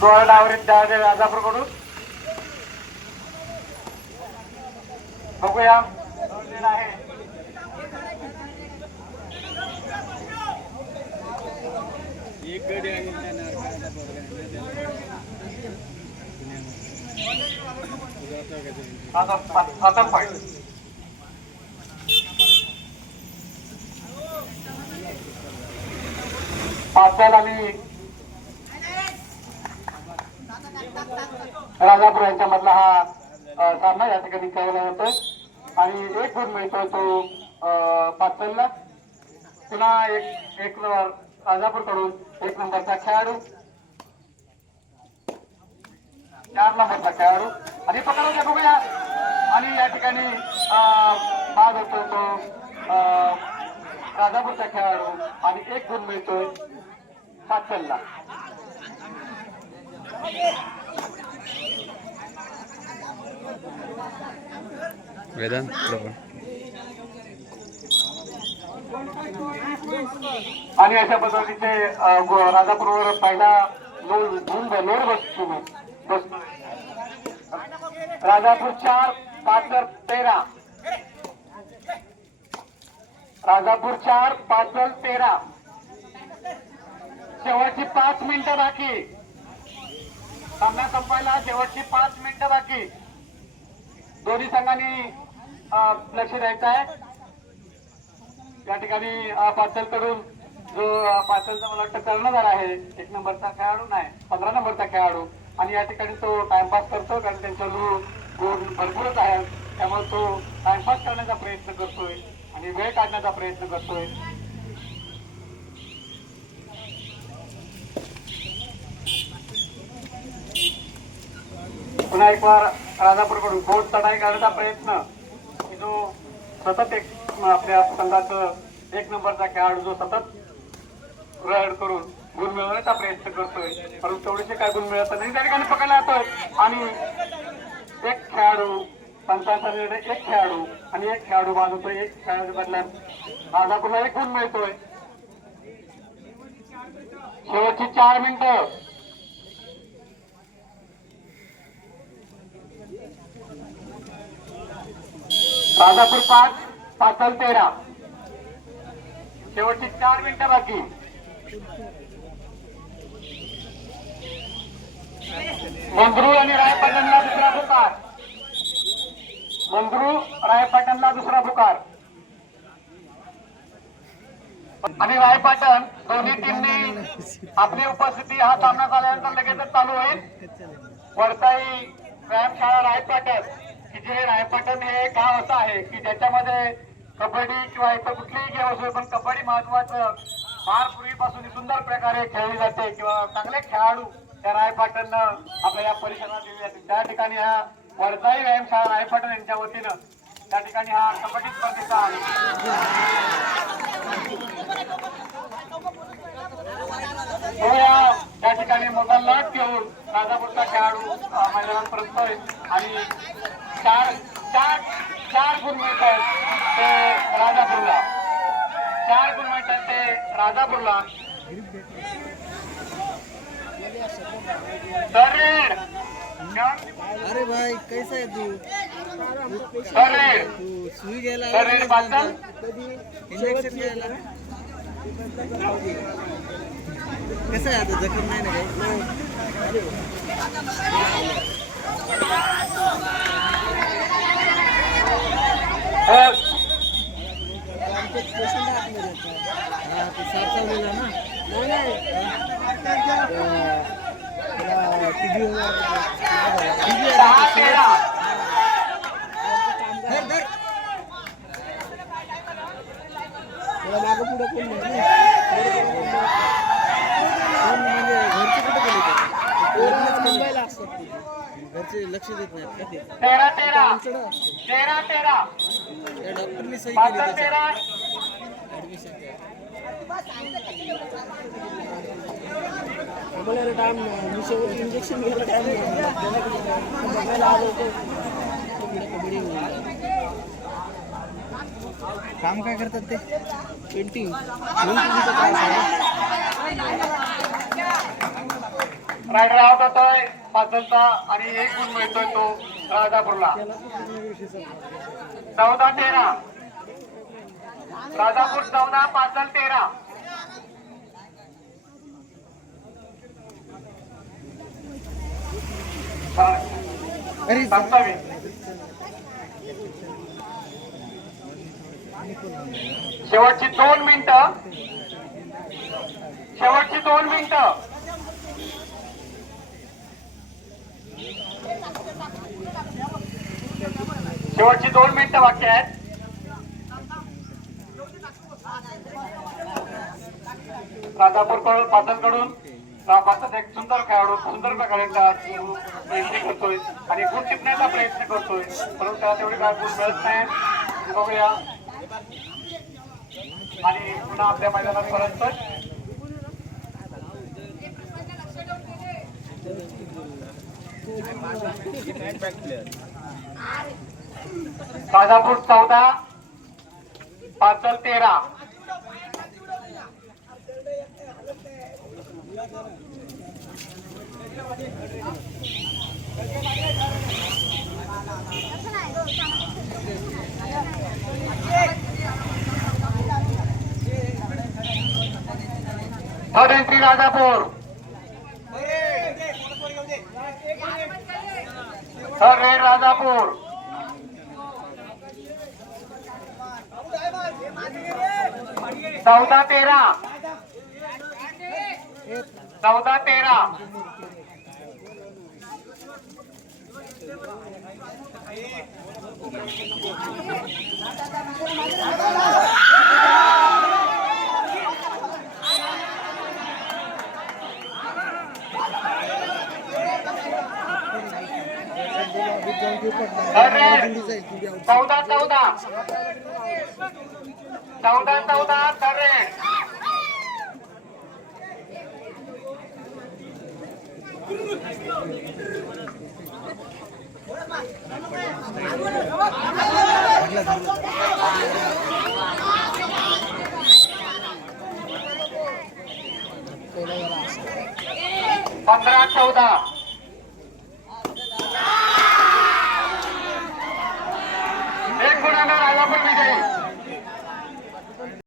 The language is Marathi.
सोळा डावरीत द्या राजापूरकडून. बघूया. आहे आता आता फाईट पाचव्याला आणि राजापूर यांच्या मधला हा सामना या ठिकाणी खेळला जातोय आणि एक गुण मिळतो तो पाचव्याला पुन्हा एक एक राजापूरकडून एक नंबरचा खेळाडू. चार नंबरचा खेळाडू. आणि पकडून बघूया. आणि या ठिकाणी बाद होतो तो राजापूरचा खेळाडू. आणि एक गुण मिळतोय पाचव्याला वेदांत आणि अशा पद्धतीचे राजापूरवर पहिला लोड धूम लोड बसतो राजापूर चार पाचर तेरा. राजापूर चार पाचल तेरा. शेवटची पाच मिनिटं बाकी. सामना संपायला शेवटची पाच मिनिटं बाकी. दोन्ही संघांनी लक्ष द्यायचं आहे. या ठिकाणी अ, पाचलकडून जो पाचलचा मला वाटतं कर्णधार आहे एक नंबरचा खेळाडू नाही पंधरा नंबरचा खेळाडू. आणि या ठिकाणी तो टाइमपास करतो कारण त्यांचा लू गुण भरपूरच आहे. त्यामुळे तो टाइमपास करण्याचा प्रयत्न करतोय आणि वेळ काढण्याचा प्रयत्न करतोय. पुन्हा एक वार राजापूरकडून कोट चढाई करण्याचा प्रयत्न. की जो सतत एक आपल्या संघाचं एक नंबरचा खेळाडू जो सतत राईड करून गुण मिळवण्याचा प्रयत्न करतोय. परंतु तेवढेसे काय गुण मिळत नाही. त्या ठिकाणी पकडला जातोय. आणि एक खेळाडू पंचाचा निर्णय एक खेळाडू आणि एक खेळाडू बांधतोय. एक खेळाडू बदल्यात राजापूरला एक गुण मिळतोय. शेवटची चार मिनिटं. राजापूर पाच पाचल तेरा. शेवटची चार मिनिटं बाकी. मंद्रू आणि रायपाटणला दुसरा पुकार. मंद्रू रायपाटणला दुसरा पुकार. आणि रायपाटण दोन्ही टीमनी आपली उपस्थिती हा सामना झाल्यानंतर लगेचच चालू होईल. वरताई व्यायामशाळा रायपाटण इथे रायपटण रायपाटण हे गाव असं आहे की ज्याच्यामध्ये कबड्डी किंवा इतर कुठलीही गेम असो पण कबड्डी महत्वाचं फार पूर्वीपासून सुंदर प्रकारे खेळली जाते किंवा चांगले खेळाडू त्या रायपाटण आपल्या या परिसरात जाते त्या ठिकाणी हा वरदाई व्यायामशाळा रायपाटण यांच्या वतीनं त्या ठिकाणी हा कबड्डी स्पर्धेचा आहे त्या ठिकाणी मोठा लाट घेऊन राजापूरचा खेळाडू मैदानात परततोय. आणि चार चार चार गुण मिळतात ते राजापूरला. चार गुण मिळतात ते राजापूरला. दरेड. अरे भाई कैसा है तू? सुई घ्यायला इंजेक्शन घ्यायला. कसं आहे आता जखम नाही ना काही तर हा ते सात चावलेला ना घरचे लक्ष देत नाहीत का ते? तेरा तेरा. आमच्याकडं असतं. तेरा तेरा. त्या डॉक्टरनी सही केली पाचल त्याच्यात तेरा. ऍडमिशन आम्हाला टाइम इंजेक्शन घ्यायला टाइम बघायला आलो होतो. तिकडे कबड्डी काम काय करतात ते? पेंटिंग रायडर आउट होतोय पाचलचा आणि एक गुण मिळतोय तो राजापूरला. चौदा तेरा. राजापूर चौदा पाचल तेरा. सत्तावीस. शेवटची दोन मिनिटं. शेवटची दोन मिनिटं. शेवटची दोन मिनिटं बाकी आहेत. राजापूरकडून पाटणकडून एक सुंदर खेळाडू सुंदर प्रकारे करतोय आणि गुण टिपण्याचा प्रयत्न करतोय. परंतु त्याला तेवढी काय गुण मिळत नाही. बघूया. आणि पुन्हा आपल्या मैदानात परत राजापूर चौदा पाचल तेरा. Third entry Rajapur. Third red Rajapur. चौदा तेरा. चौदा तेरा. चौदा चौदा. चौदा चौदा थर्ड पंधरा चौदा.